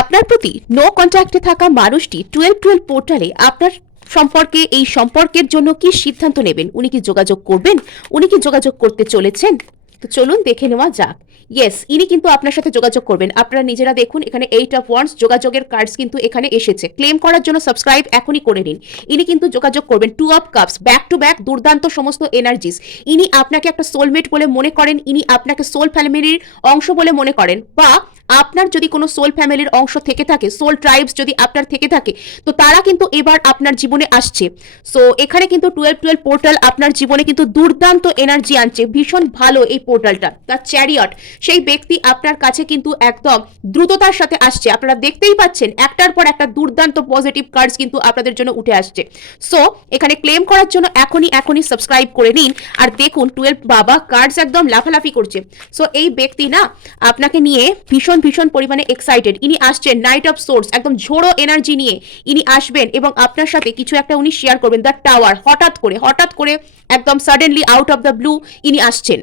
আপনার প্রতি নো কন্ট্যাক্টে থাকা মানুষটি 1212 পোর্টালে আপনার সম্পর্কে এই সম্পর্কের জন্য কি সিদ্ধান্ত নেবেন? উনি কি যোগাযোগ করবেন? উনি কি যোগাযোগ করতে চলেছেন? তো চলুন দেখে নেওয়া যাক। ইয়েস, ইনি কিন্তু আপনার সাথে যোগাযোগ করবেন। আপনারা নিজেরা দেখুন, এখানে 8 অফ ওয়ান্ডস যোগাযোগের কার্ডস কিন্তু এখানে এসেছে। ক্লেম করার জন্য সাবস্ক্রাইব এখনই করে নিন। ইনি কিন্তু যোগাযোগ করবেন। 2 of cups, back to back দুর্দান্ত সমস্ত এনার্জিস। ইনি আপনাকে একটা সোলমেট বলে মনে করেন, ইনি আপনাকে সোল ফ্যামিলির অংশ বলে মনে করেন, বা আপনার যদি কোনো সোল ফ্যামিলির অংশ থেকে থাকে, সোল ট্রাইবস যদি আপনার থেকে থাকে, তো তারা কিন্তু এবার আপনার জীবনে আসছে। সো এখানে কিন্তু 1212 পোর্টাল আপনার জীবনে কিন্তু দুর্দান্ত এনার্জি আনছে। ভীষণ ভালো এই পোর্টালটা। দ্য চ্যারিয়ট, সেই ব্যক্তি আপনার কাছে কিন্তু একদম দ্রুততার সাথে আসছে। আপনারা দেখতেই পাচ্ছেন একটার পর একটা দুর্দান্ত পজিটিভ কার্ডস কিন্তু আপনাদের জন্য উঠে আসছে। সো এখানে ক্লেম করার জন্য এখনই সাবস্ক্রাইব করে নিন। আর দেখুন 12 বাবা কার্ডস একদম লাফালাফি করছে। সো এই ব্যক্তি না আপনাকে নিয়ে ভীষণ পরিমাণে এক্সাইটেড। ইনি আসছেন নাইট অফ সোর্স, একদম ঝোড়ো এনার্জি নিয়ে ইনি আসবেন এবং আপনার সাথে কিছু একটা উনি শেয়ার করবেন। দ্য টাওয়ার, হঠাৎ করে একদম suddenly out of the blue ইনি আসছেন।